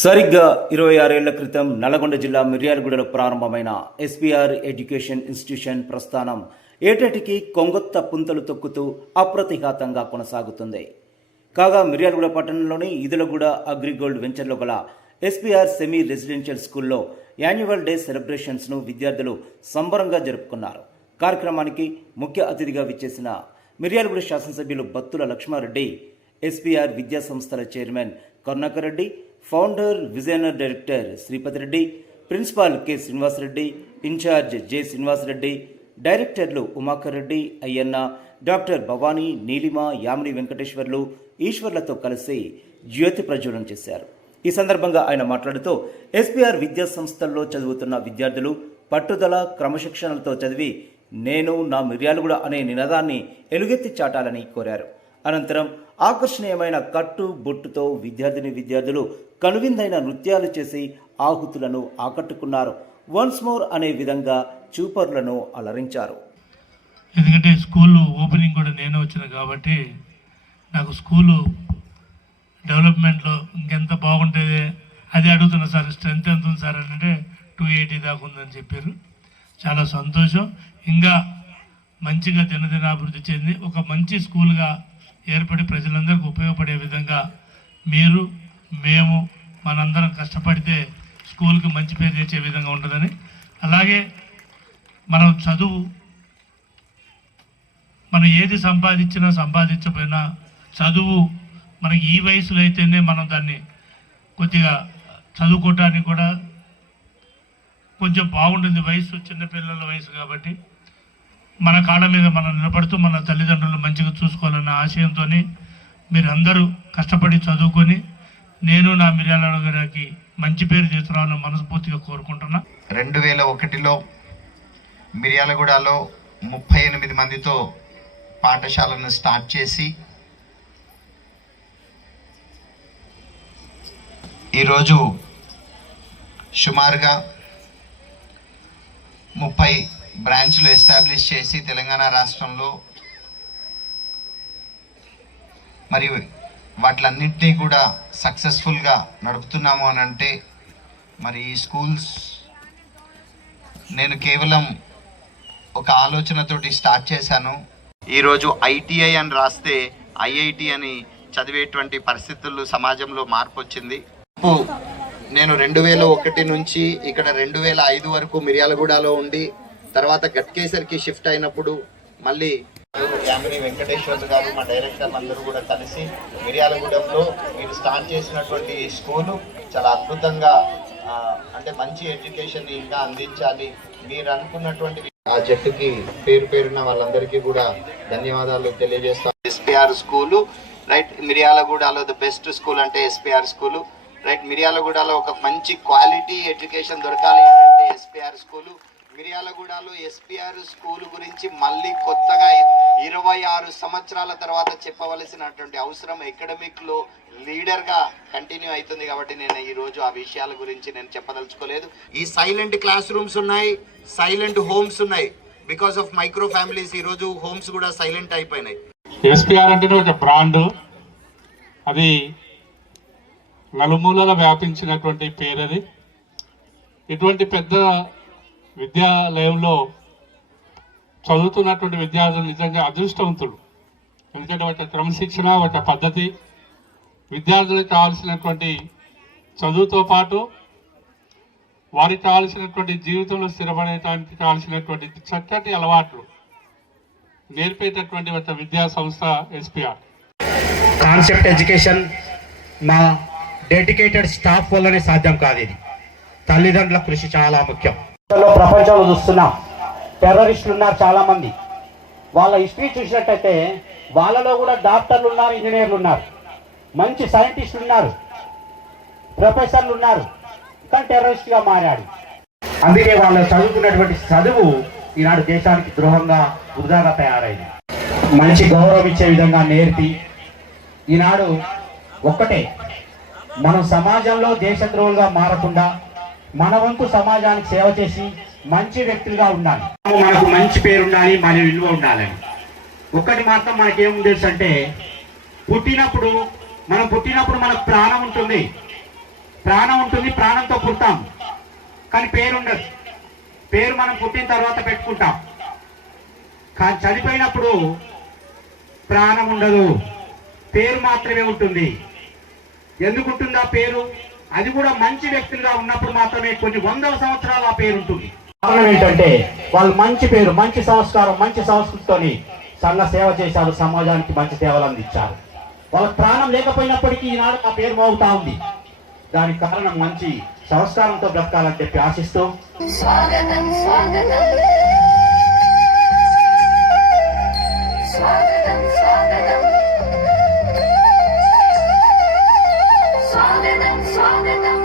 సరిగ్గా 26 ఏళ్ల క్రితం నల్గొండ జిల్లా మిర్యాలగూడలో ప్రారంభమైన ఎస్పీఆర్ ఎడ్యుకేషన్ ఇన్స్టిట్యూషన్ ప్రస్థానం ఏటేటికి కొంగొత్త పుంతలు తొక్కుతూ అప్రతిఘాతంగా కొనసాగుతుంది. కాగా మిర్యాలగూడ పట్టణంలోని ఇదులగూడ అగ్రిగోల్డ్ వెంచర్లో గల ఎస్పీఆర్ సెమీ రెసిడెన్షియల్ స్కూల్లో యాన్యువల్ డే సెలబ్రేషన్స్ను విద్యార్థులు సంబరంగా జరుపుకున్నారు. కార్యక్రమానికి ముఖ్య అతిథిగా విచ్చేసిన మిర్యాలగూడ శాసనసభ్యులు బత్తుల లక్ష్మారెడ్డి, ఎస్పీఆర్ విద్యా సంస్థల chairman Karunakar Reddy, founder visionary director Sripathi Reddy, principal K Srinivasareddy, incharge J Srinivasareddy, డైరెక్టర్లు ఉమాకర్ రెడ్డి, అయ్యన్న, డాక్టర్ భవానీ, నీలిమ, యామిని వెంకటేశ్వర్లు, ఈశ్వర్లతో కలిసి జ్యోతి ప్రజ్వలన చేశారు. ఈ సందర్భంగా ఆయన మాట్లాడుతూ ఎస్పీఆర్ విద్యా సంస్థల్లో చదువుతున్న విద్యార్థులు పట్టుదల, క్రమశిక్షణలతో చదివి నేను నా మిర్యాలగూడ అనే నినాదాన్ని ఎలుగెత్తి చాటాలని కోరారు. అనంతరం ఆకర్షణీయమైన కట్టు బొట్టుతో విద్యార్థులు కనువిందైన నృత్యాలు చేసి ఆహుతులను ఆకట్టుకున్నారు. వన్స్ మోర్ అనే విధంగా చూపర్లను అలరించారు. ఎందుకంటే స్కూలు ఓపెనింగ్ కూడా నేను వచ్చిన కాబట్టి నాకు స్కూలు డెవలప్మెంట్లో ఇంకెంత బాగుంటుంది అదే అడుగుతున్నా సార్. స్ట్రెంత్ ఎంత ఉంది సార్ అంటే 280 దాకా ఉందని చెప్పారు. చాలా సంతోషం. ఇంకా మంచిగా దినదినాభివృద్ధి చెంది ఒక మంచి స్కూల్గా ఏర్పడి ప్రజలందరికీ ఉపయోగపడే విధంగా మీరు, మేము, మనందరం కష్టపడితే స్కూల్కి మంచి పేరు తెచ్చే విధంగా ఉంటుందని, అలాగే మనం చదువు మనం ఏది సంపాదించకపోయినా చదువు మనకి ఈ వయసులో అయితేనే మనం దాన్ని కొద్దిగా చదువుకోవటానికి కూడా కొంచెం బాగుంటుంది. వయసు చిన్నపిల్లల వయసు కాబట్టి మన కాళ్ళ మీద మనం నిలబడుతూ మన తల్లిదండ్రులు మంచిగా చూసుకోవాలన్న ఆశయంతో మీరు అందరూ కష్టపడి చదువుకొని నేను నా మిర్యాలగూడకి మంచి పేరు తీసుకురావాలని మనస్ఫూర్తిగా కోరుకుంటున్నా. 2001లో మిర్యాలగూడలో 38 మందితో పాఠశాలను స్టార్ట్ చేసి ఈరోజు సుమారుగా 30 బ్రాంచ్లు ఎస్టాబ్లిష్ చేసి తెలంగాణ రాష్ట్రంలో మరి వాటిలన్నింటినీ కూడా సక్సెస్ఫుల్గా నడుపుతున్నాము అని అంటే మరి ఈ స్కూల్స్ నేను కేవలం ఒక ఆలోచనతోటి స్టార్ట్ చేశాను. ఈరోజు ఐటీఐ అని రాస్తే ఐఐటి అని చదివేటువంటి పరిస్థితులు సమాజంలో మార్పు వచ్చింది. నేను 2001 నుంచి ఇక్కడ 2005 వరకు మిర్యాలగూడలో ఉండి తర్వాత గట్కేసర్కి షిఫ్ట్ అయినప్పుడు మళ్ళీ యామిని వెంకటేశ్వర్లు గారు మా డైరెక్టర్ అందరూ కూడా కలిసి మిర్యాలగూడెంలో మీరు స్టార్ట్ చేసినటువంటి స్కూలు చాలా అద్భుతంగా అంటే మంచి ఎడ్యుకేషన్ ఇంకా అందించాలి మీరు అనుకున్నటువంటి ఆ జట్టుకి పేరున వాళ్ళందరికీ కూడా ధన్యవాదాలు తెలియజేస్తాం. ఎస్పీఆర్ స్కూలు రైట్, మిర్యాలగూడలో ద బెస్ట్ స్కూల్ అంటే ఎస్పీఆర్ స్కూలు రైట్. మిర్యాలగూడలో ఒక మంచి క్వాలిటీ ఎడ్యుకేషన్ దొరకాలి అంటే ఎస్పీఆర్ స్కూలు. మిర్యాలగూడలో ఎస్పీఆర్ స్కూల్ గురించి మళ్ళీ కొత్తగా 26 సంవత్సరాల తర్వాత చెప్పవలసినటువంటి అవసరం అకాడమిక్లో లీడర్గా కంటిన్యూ అవుతుంది. కాబట్టి నేను ఈరోజు ఆ విషయాల గురించి నేను చెప్పదలుచుకోలేదు. ఈ సైలెంట్ క్లాస్ రూమ్స్ ఉన్నాయి, సైలెంట్ హోమ్స్ ఉన్నాయి. బికాస్ ఆఫ్ మైక్రో ఫ్యామిలీస్ ఈరోజు హోమ్స్ కూడా సైలెంట్ అయిపోయినాయి. ఎస్పీఆర్ అంటే ఒక బ్రాండ్, అది నలుమూలల వ్యాపించినటువంటి పేరు. అది ఇటువంటి పెద్ద విద్యాలయంలో చదువుతున్నటువంటి విద్యార్థులు నిజంగా అదృష్టవంతులు. ఎందుకంటే వాటి క్రమశిక్షణ, వాటి పద్ధతి, విద్యార్థులకు కావాల్సినటువంటి చదువుతో పాటు వారికి కావాల్సినటువంటి జీవితంలో స్థిరపడటానికి కావాల్సినటువంటి చక్కటి అలవాట్లు నేర్పేటటువంటి ఒక విద్యా సంస్థ ఎస్పీఆర్. కాన్సెప్ట్ ఎడ్యుకేషన్ మా డెడికేటెడ్ స్టాఫ్ వల్లనే సాధ్యం కాదు. ఇది తల్లిదండ్రుల కృషి చాలా ముఖ్యం. ప్రపంచంలో చూస్తున్నాం, టెర్రరిస్టులు ఉన్నారు చాలామంది. వాళ్ళ హిస్టరీ చూసినట్టయితే వాళ్ళలో కూడా డాక్టర్లు ఉన్నారు, ఇంజనీర్లు ఉన్నారు, మంచి సైంటిస్టులు ఉన్నారు, ప్రొఫెసర్లు ఉన్నారు, కానీ టెర్రరిస్ట్గా మారాడు. అందుకే వాళ్ళు చదువుకున్నటువంటి చదువు ఈనాడు దేశానికి ద్రోహంగా వృధాగా తయారైంది. మంచి గౌరవం ఇచ్చే విధంగా నేర్పి ఈనాడు ఒక్కటే మనం సమాజంలో దేశద్రోహులుగా మారకుండా మన వంతు సమాజానికి సేవ చేసి మంచి వ్యక్తులుగా ఉండాలి. మనకు మంచి పేరు ఉండాలి, మన విలువ ఉండాలని. ఒక్కటి మాత్రం మనకేం తెలుసు అంటే పుట్టినప్పుడు మనకు ప్రాణం ఉంటుంది. ప్రాణం ఉంటుంది, ప్రాణంతో పుడతాం, కానీ పేరు ఉండదు. పేరు మనం పుట్టిన తర్వాత పెట్టుకుంటాం, కానీ చనిపోయినప్పుడు ప్రాణం ఉండదు, పేరు మాత్రమే ఉంటుంది. ఎందుకు ఉంటుంది ఆ పేరు? అది కూడా మంచి వ్యక్తులుగా ఉన్నప్పుడు మాత్రమే కొన్ని వందల సంవత్సరాలు ఆ పేరు ఉంటుంది. కారణం ఏంటంటే వాళ్ళు మంచి పేరు, మంచి సంస్కారం, మంచి సంస్కృతితోని సంఘ సేవ చేశారు, సమాజానికి మంచి సేవలు అందించారు. వాళ్ళ ప్రాణం లేకపోయినప్పటికీ ఈనాడు ఆ పేరు మోగుతా ఉంది. దానికి కారణం మంచి సంస్కారంతో బ్రతకాలని చెప్పి ఆశిస్తూ స్వాగతం స్వాగతం స్వాగతం స్వాగతం స్వాగతం స్వాగతం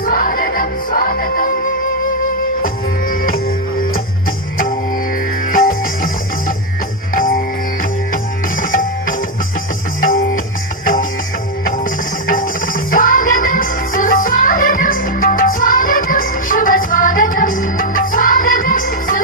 స్వాగతం స్వాగతం స్వాగతం సుస్వాగతం స్వాగతం శుభ స్వాగతం స్వాగతం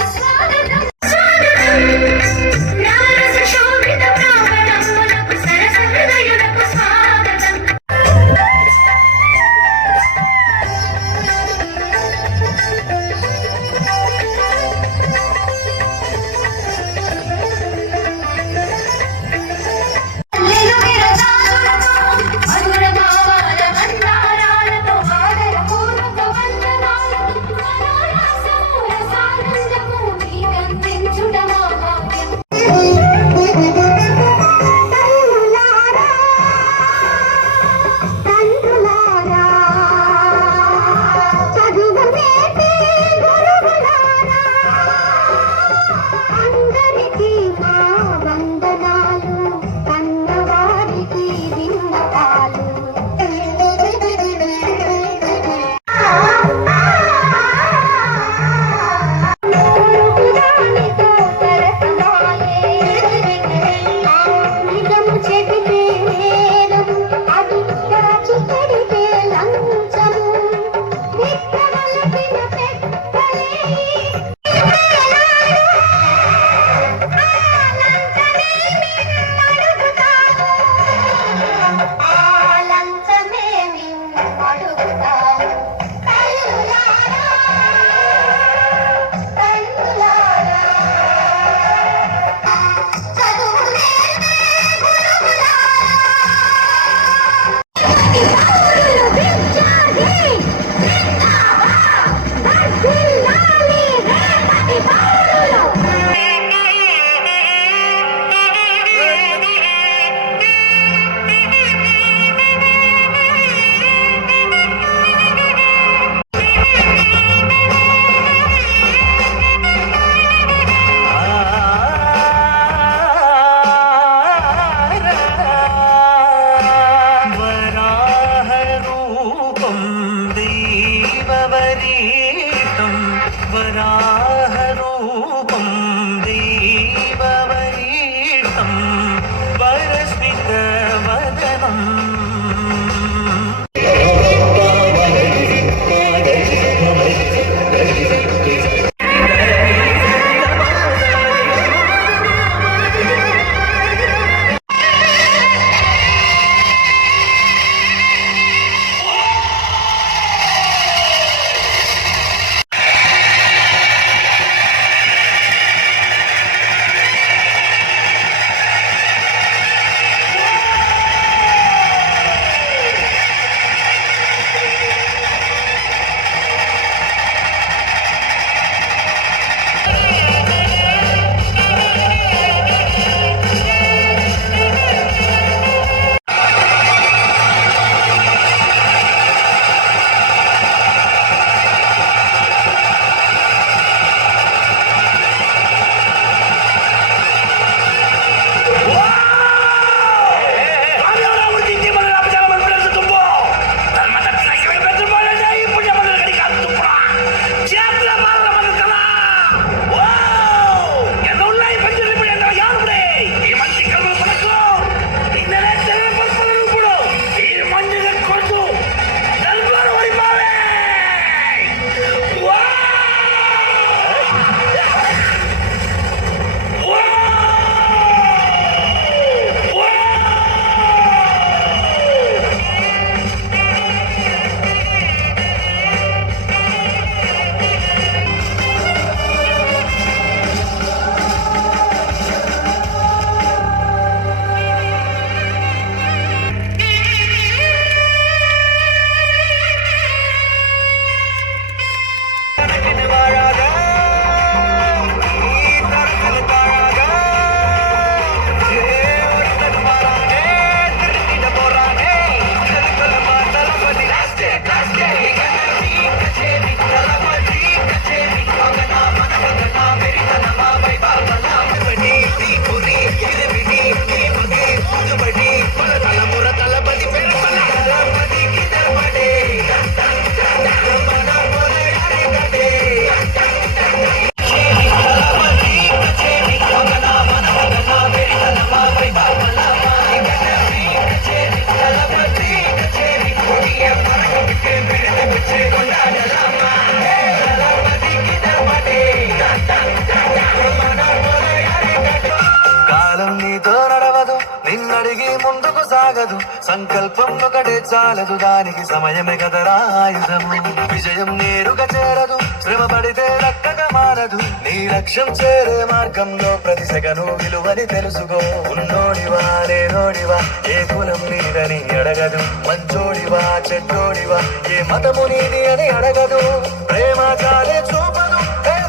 సాగదు, సంకల్పం ఒకటే చాలదు, దానికి సమయమే కదరా ఆయుధము. విజయం నేరుగా చేరదు, శ్రమ పడితే దక్కగా మారదు. నీ లక్ష్యం చేరే మార్గంలో ప్రతి సెకను విలువని తెలుసుకో. ఉన్నోడివా లేనోడివా, ఏ కులం నీదని అడగదు. మంచోడివా చెడ్డోడివా, ఏ మతము నీది అని అడగదు. ప్రేమ చాలే చూపదు,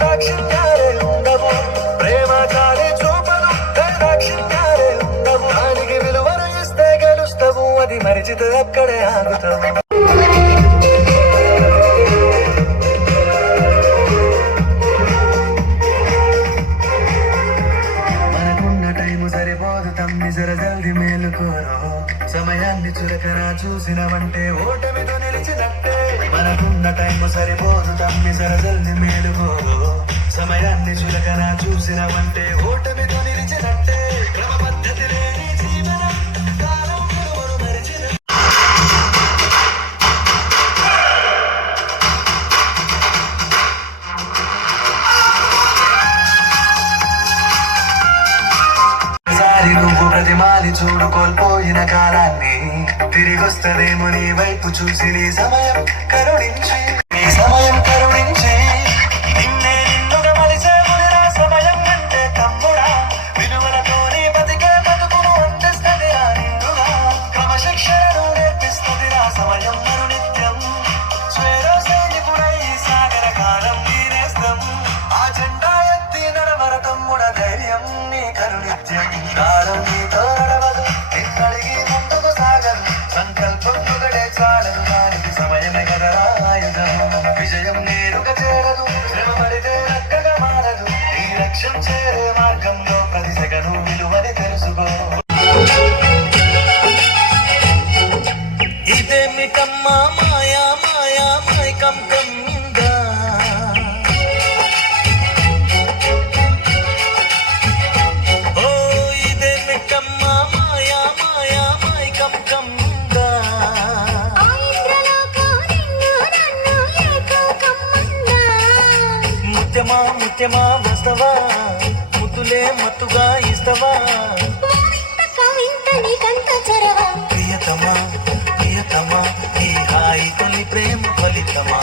దాక్షిణ్యాలే ఉండవు. ప్రేమ చాలే చూపదు, దాక్షిణ్యాలే ఉండవు. దానికి విలువను ఇస్తే గెలుస్తావు, అది మరిచితే అక్కడే ఆగుతావు. జర జల్ది మేలుకోరో, సమయాన్ని చురకరా చూసినవంటే ఓటమితో నిలిచినట్టే. మనకున్న టైం సరిపోదు తమ్మి, జర జల్ది మేలుకోరో, సమయాన్ని చురకరా చూసినవంటే ఓటమితో నిలిచినట్టే. క్రమ పద్ధతి లేని జీవనం, కాలం విలువను మరిచిన నువ్వు ప్రతిమాలి చూడు కోల్పోయిన కాలాన్ని. తిరిగొస్తదేమో నీ వైపు చూసి నీ సమయం కరుణించి, నీ సమయం కరుణించి. నిన్నే నిన్నుగా మలిసే ముదిరా సమయం అంటే తమ్ముడా. విలువలతో నీ బతికే బతుకును అందిస్తదిరా నిన్నుగా. క్రమశిక్షణను నేర్పిస్తదిరా సమయం నిత్యం. స్వేరో సైనికుడై సాగర కాలం నీరేస్తం. ఆ జెండా ఎత్తి నడవర తమ్ముడ ధైర్యం నీ కరునిత్యం. కాలం నీతో నడవదు, నిన్నడిగి ముందుకు సాగదు. సంకల్పం ఒకటే చాలదు, దానికి సమయమే కదరా ఆయుధము. విజయం నేరుగా చేరదు, శ్రమ పడితే దక్కగా మారదు. నీ లక్ష్యం చేరే మార్గంలో ప్రతి సెకను విలువని తెలుసుకో. ఇదేమిటమ్మా మాయా మాయా మైకం కమ్మిందా. ఓ ఇదేమిటమ్మా మాయా మాయా మైకం కమ్మిందా. ముత్యమా ముత్యమా వస్తవా, ముద్దులే మత్తుగా ఇస్తవా. ప్రియతమా ప్రియతమా, ఈ హాయి తొలి ప్రేమ ఫలితమా.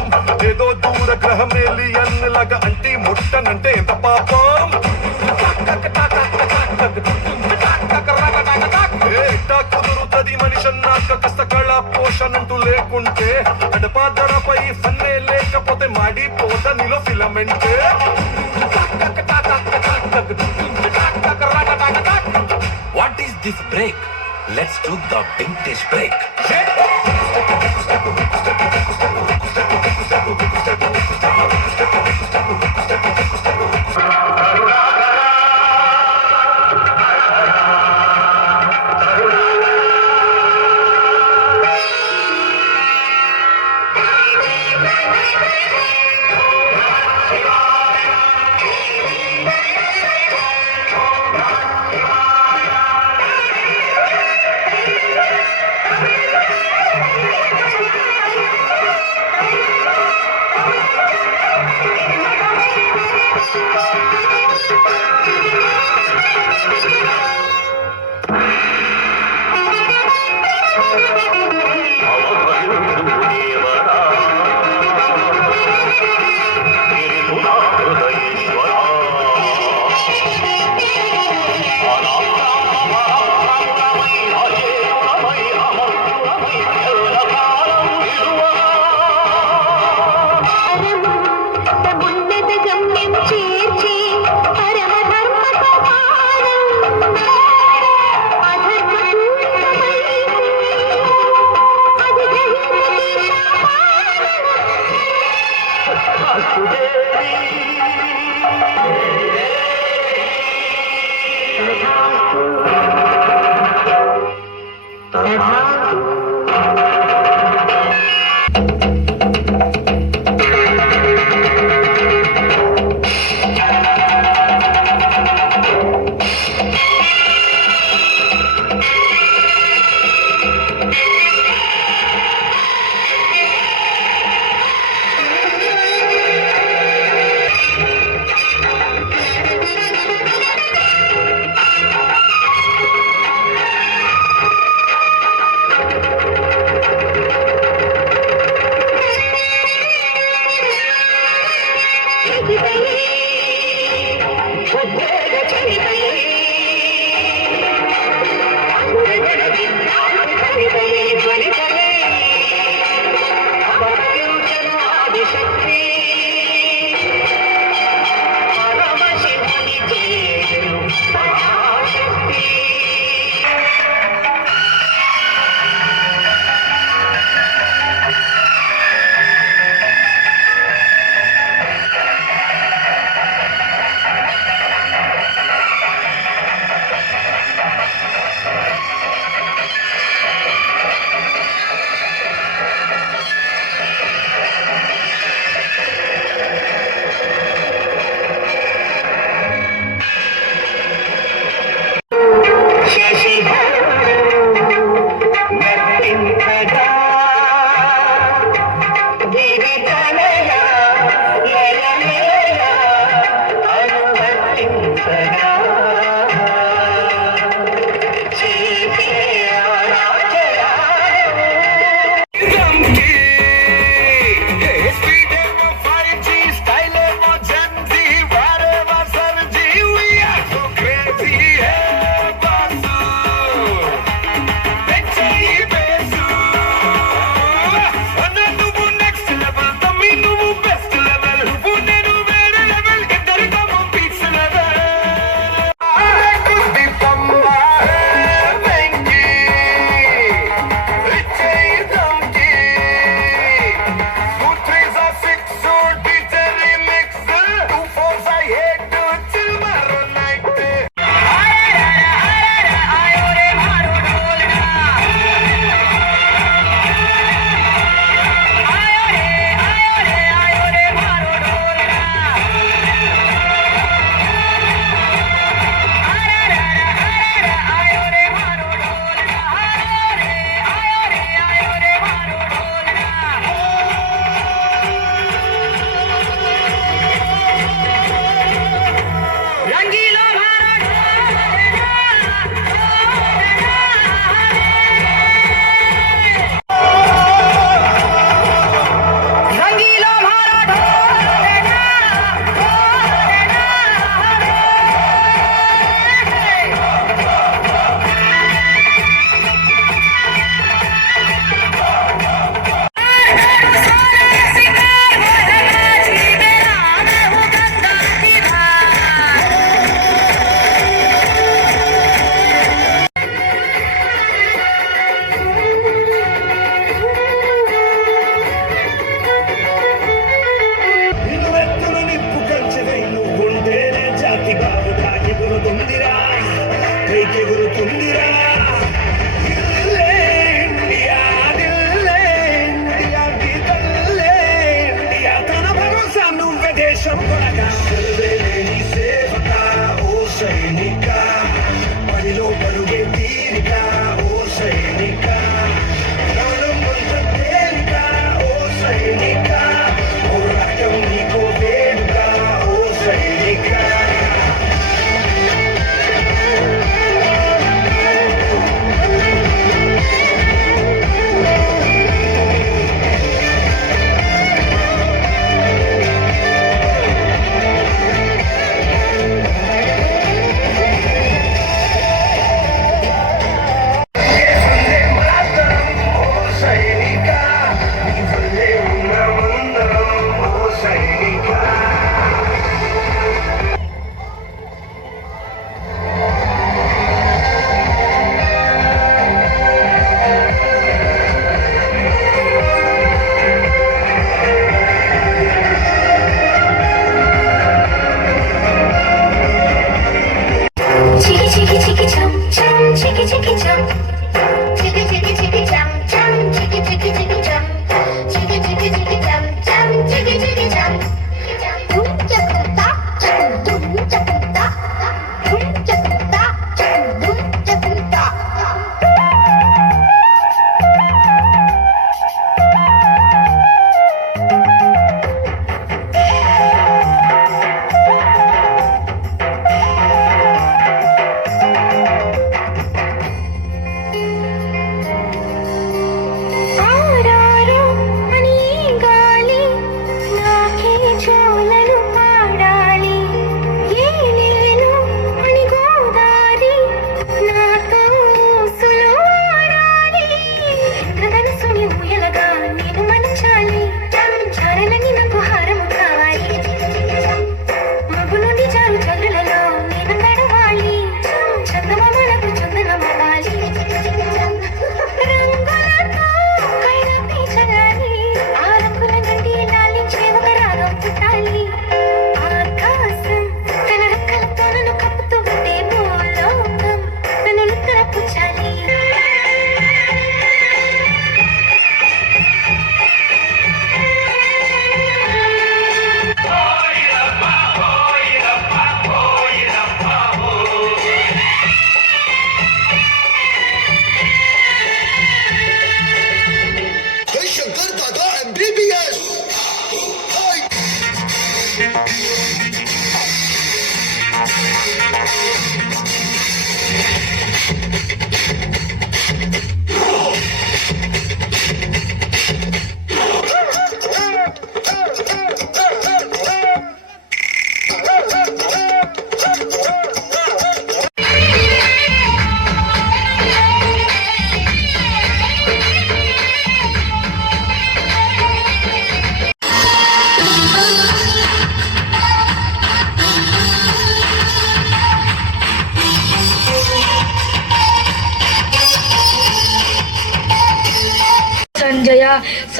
కోపం ఏదో దూర గ్రహం ఏలియన్ లాగా అంటి ముట్టనంటే ఎంత పాపం ఏటా కుదురుతది మనిషన్నాక కష్ట కళ పోషణంటూ లేకుంటే అడపాదడపై ఫన్నే లేకపోతే మాడిపోత నీలో ఫిలమెంటే What is this break? Let's do the vintage break.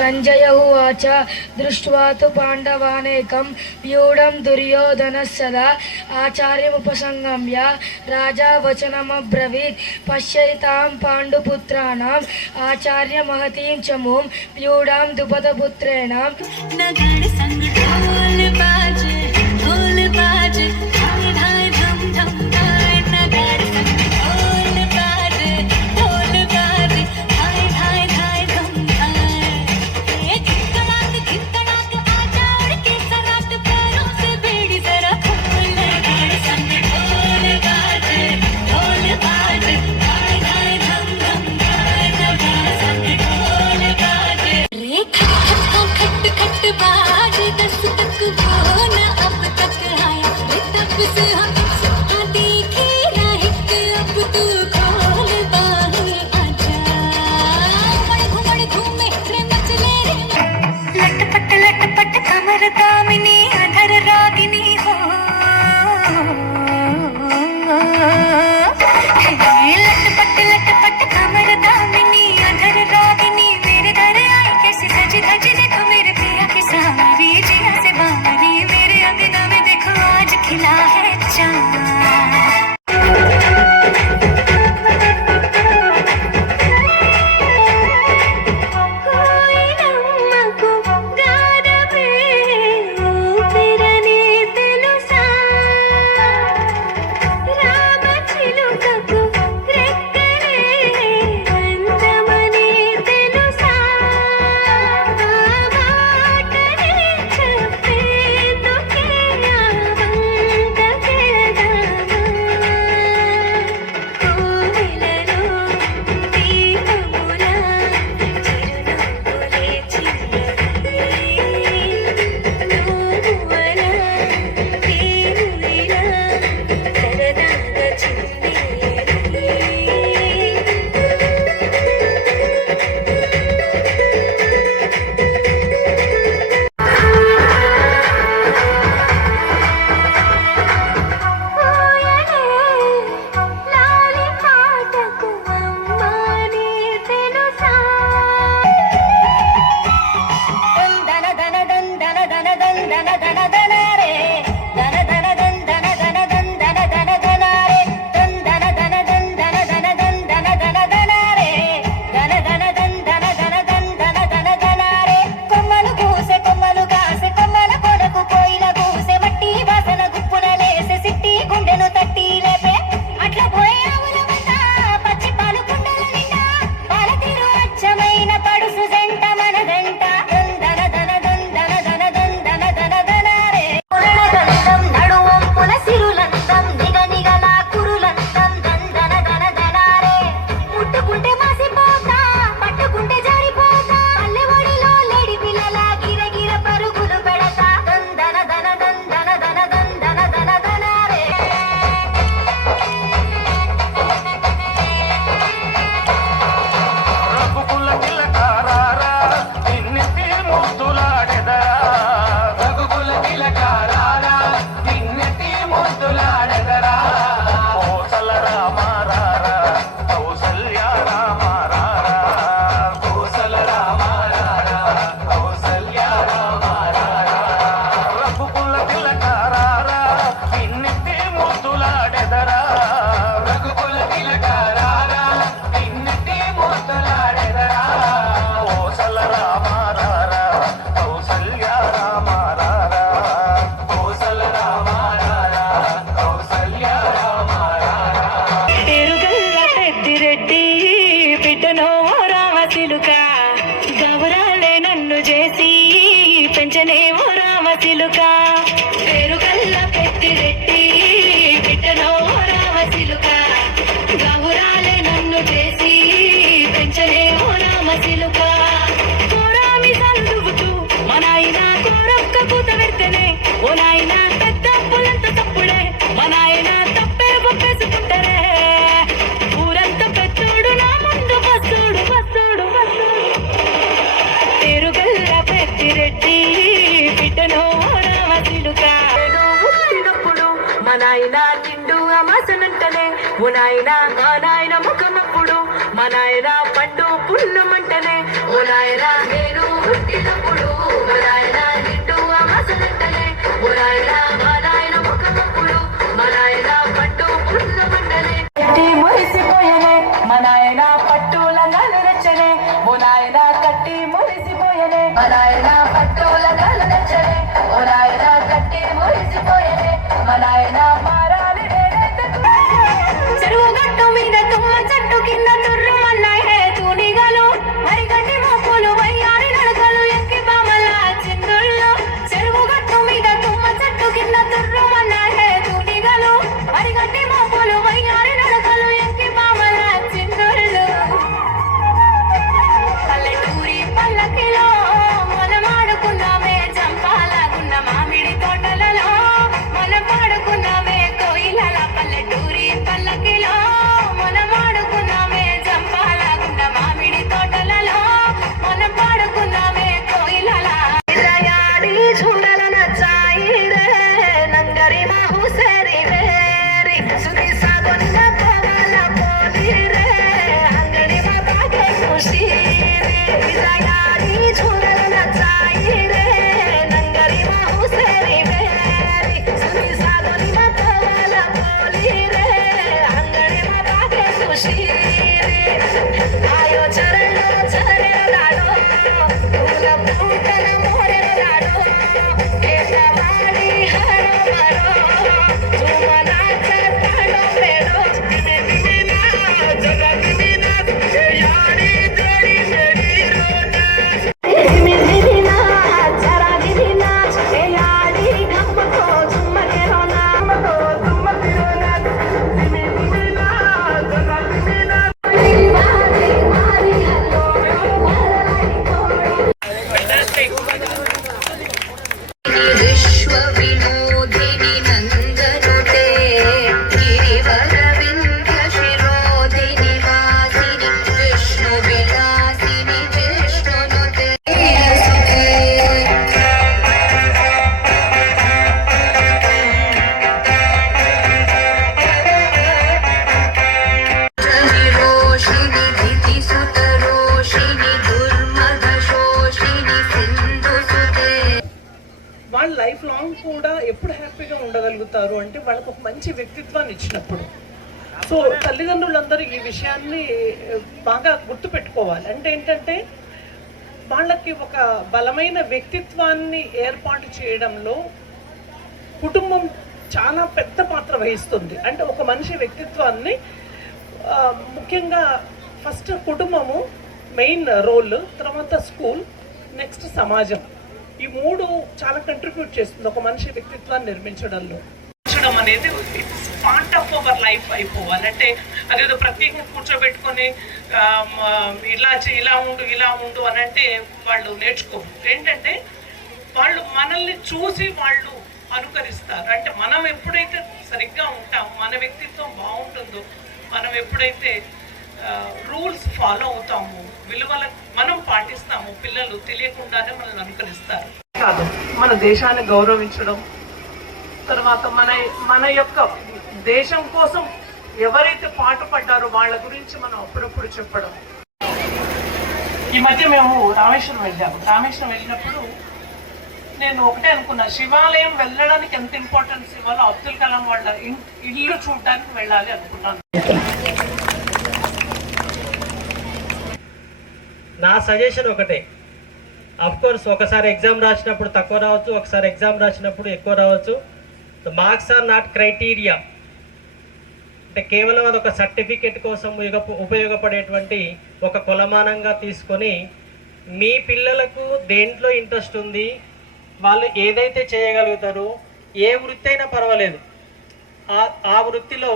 Sanjay उवाच दृष्ट्वा तु पाण्डवानेकं व्यूढं दुर्योधनः सदा आचार्यमुपसंगम्य राजा वचनमब्रवीत् पश्यैतां पाण्डुपुत्राणाम् आचार्य महतीं च मुं व्यूढां द्रुपदपुत्रेण खट खट बाज दस పెంచనేమో రామచిలుక పేరు కల్ల పెద్దిరెడ్డి బిడ్డనో రామచిలుక గౌరాలే నన్ను చేసి పెంచనేమో రామచిలుక కోరామి సందువుతూ మా నాయన కోరొక్క కూత పెడితేనే ఓ నాయన పెద్ద పులంత తప్పుడే మా నాయన తప్పే ఒప్పేసుకుంటారే ఊరంతా పెద్దోడు నా ముందు బస్సోడు బస్సోడు బస్సోడు పేరు గల్ల పెద్దిరెడ్డి బిడ్డనో రామచిలుక పుట్టినప్పుడు మా నాయన నిండు అమాసనంటనే ఓ నాయన మా నాయన ముఖమప్పుడు మా నాయన పండు పుల్లమంటనే ఓ నాయన నేను పుట్టినప్పుడు మా నాయన నిండు అమాసనంటనే ఓ నాయన మా నాయన ముఖమప్పుడు మా నాయన పండు పుల్లమంటనే కట్టి మురిసిపోయనే మా నాయన పట్టు లంగాలు నచ్చనే ఓ నాయన కట్టి మురిసిపోయనే మా నాయన పట్టు లంగాలు నచ్చనే ఓ నాయన కట్టి మురిసిపోయనే మా నాయన మారాలి చెరువు గట్టు మీద తుమ్మ చెట్టు కింద తుర్రుమన్నాయే తూనిగలు మరి గడ్డి మోపులు వయ్యారి నడకలు ఎక్కి బామల చిందుళ్ళు చెరువు గట్టు మీద తుమ్మ చెట్టు కింద తుర్రుమన్నాయే తూనిగలు మరి గడ్డి మోపులు వయ్యారి నడకలు ఎక్కి బామల చిందుళ్ళు పల్లెటూరి పల్లకిలో మనమాడుకున్నామే చంపాలగున్న మామిడి తోటలలో మనం పాడుకున్నామే కోయిలల పల్లెటూరి పల్లకిలో మనమాడుకున్నామే చంపాలగున్న మామిడి తోటలలో మనం పాడుకున్నామే కోయిలల దయాడి చూడల నచ్చాయి రే నంగరి మాహుసరి వేరి సుది సాగొన్న పవల పోలి రే అంగడి మా బాగే ఖుషి దయాడి చూడల నచ్చాయి రే నంగరి మాహుసరి వేరి సుది సాగొన్న పవల పోలి రే అంగడి మా బాగే ఖుషి ఆయో చరణో చరణాడో పూల పూటన మోరెడాడో కేట మాడి హర లైఫ్ లాంగ్ కూడా ఎప్పుడు హ్యాపీగా ఉండగలుగుతారు అంటే వాళ్ళకు ఒక మంచి వ్యక్తిత్వాన్ని ఇచ్చినప్పుడు. సో తల్లిదండ్రులందరూ ఈ విషయాన్ని బాగా గుర్తుపెట్టుకోవాలి. అంటే ఏంటంటే వాళ్ళకి ఒక బలమైన వ్యక్తిత్వాన్ని ఏర్పాటు చేయడంలో కుటుంబం చాలా పెద్ద పాత్ర వహిస్తుంది. అంటే ఒక మనిషి వ్యక్తిత్వాన్ని ముఖ్యంగా ఫస్ట్ కుటుంబము మెయిన్ రోల్, తర్వాత స్కూల్, నెక్స్ట్ సమాజం. ఈ మూడు చాలా కంట్రిబ్యూట్ చేస్తుంది ఒక మనిషి వ్యక్తిత్వాన్ని నిర్మించడంలో. అనేది it's part of our life అయిపోవాలి. అంటే అదేదో ప్రత్యేకంగా కూర్చోబెట్టుకొని ఇలా ఉండు అని అంటే వాళ్ళు నేర్చుకోరు. ఏంటంటే వాళ్ళు మనల్ని చూసి వాళ్ళు అనుకరిస్తారు. అంటే మనం ఎప్పుడైతే సరిగ్గా ఉంటామో, మన వ్యక్తిత్వం బాగుంటుందో, మనం ఎప్పుడైతే రూల్స్ ఫాలో అవుతాము, విలువలు మనం పాటిస్తాము, పిల్లలు తెలియకుండానే మనల్ని అనుకరిస్తారు. కాదు, మన దేశాన్ని గౌరవించడం, తర్వాత మన యొక్క దేశం కోసం ఎవరైతే పాటుపడ్డారో వాళ్ళ గురించి మనం అప్పుడప్పుడు చెప్పడం. ఈ మధ్య మేము రామేశ్వరం వెళ్ళినప్పుడు నేను ఒకటే అనుకున్నా, శివాలయం వెళ్ళడానికి ఎంత ఇంపార్టెన్స్ ఇవ్వాలో అబ్దుల్ కలాం వాళ్ళ ఇల్లు చూడడానికి వెళ్ళాలి అనుకున్నాను. నా సజెషన్ ఒకటే, కోర్స్ ఒకసారి ఎగ్జామ్ రాసినప్పుడు తక్కువ రావచ్చు, ఒకసారి ఎగ్జామ్ రాసినప్పుడు ఎక్కువ రావచ్చు. Marks are not criteria. అంటే కేవలం అదొక సర్టిఫికేట్ కోసం ఉపయోగపడేటువంటి ఒక కొలమానంగా తీసుకొని మీ పిల్లలకు దేంట్లో ఇంట్రెస్ట్ ఉంది, వాళ్ళు ఏదైతే చేయగలుగుతారో, ఏ వృత్తి అయినా పర్వాలేదు, ఆ వృత్తిలో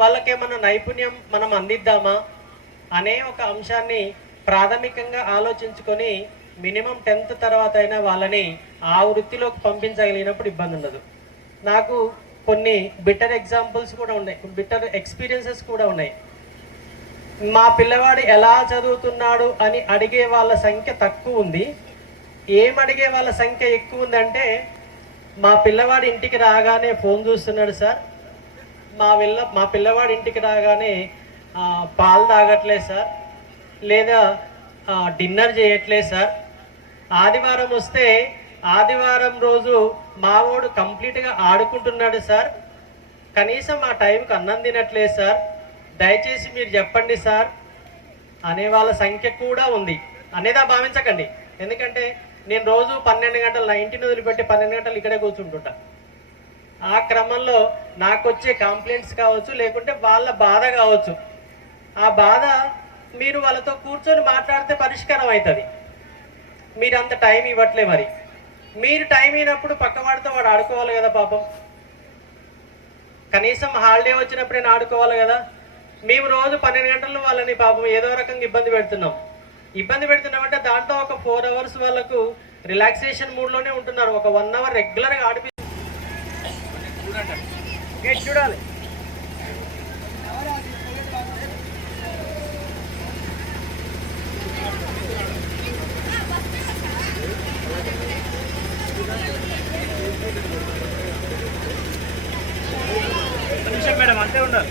వాళ్ళకేమన్నా నైపుణ్యం మనం అందిద్దామా అనే ఒక అంశాన్ని ప్రాథమికంగా ఆలోచించుకొని మినిమం 10th తర్వాత అయినా వాళ్ళని ఆ వృత్తిలోకి పంపించగలిగినప్పుడు ఇబ్బంది ఉండదు. నాకు కొన్ని బిటర్ ఎగ్జాంపుల్స్ కూడా ఉన్నాయి, బిటర్ ఎక్స్పీరియన్సెస్ కూడా ఉన్నాయి. మా పిల్లవాడు ఎలా చదువుతున్నాడు అని అడిగే వాళ్ళ సంఖ్య తక్కువ ఉంది. ఏం అడిగే వాళ్ళ సంఖ్య ఎక్కువ ఉందంటే, మా పిల్లవాడి ఇంటికి రాగానే ఫోన్ చూస్తున్నాడు సార్, మా పిల్లవాడి ఇంటికి రాగానే పాలు తాగట్లేదు సార్, లేదా డిన్నర్ చేయట్లేదు సార్, ఆదివారం వస్తే ఆదివారం రోజు మావోడు కంప్లీట్గా ఆడుకుంటున్నాడు సార్, కనీసం ఆ టైంకి అన్నం తినట్లేదు సార్, దయచేసి మీరు చెప్పండి సార్ అనే వాళ్ళ సంఖ్య కూడా ఉంది. అనేదా భావించకండి, ఎందుకంటే నేను రోజు 12 గంటలు నా ఇంటిని వదిలిపెట్టి 12 గంటలు ఇక్కడే కూర్చుంటుంటా. ఆ క్రమంలో నాకు వచ్చే కంప్లైంట్స్ కావచ్చు, లేకుంటే వాళ్ళ బాధ కావచ్చు, ఆ బాధ మీరు వాళ్ళతో కూర్చొని మాట్లాడితే పరిష్కారం అవుతుంది. మీరు అంత టైం ఇవ్వట్లే. మరి మీరు టైం అయినప్పుడు పక్కవాడితో వాడు ఆడుకోవాలి కదా పాపం, కనీసం హాలిడే వచ్చినప్పుడైనా ఆడుకోవాలి కదా. మేము రోజు 12 గంటలు వాళ్ళని పాపం ఏదో రకంగా ఇబ్బంది పెడుతున్నామంటే దాంట్లో ఒక 4 hours వాళ్ళకు రిలాక్సేషన్ మూడ్లోనే ఉంటున్నారు. ఒక 1 hour రెగ్యులర్గా చూడాలి. మేడం అంతే ఉండాలి.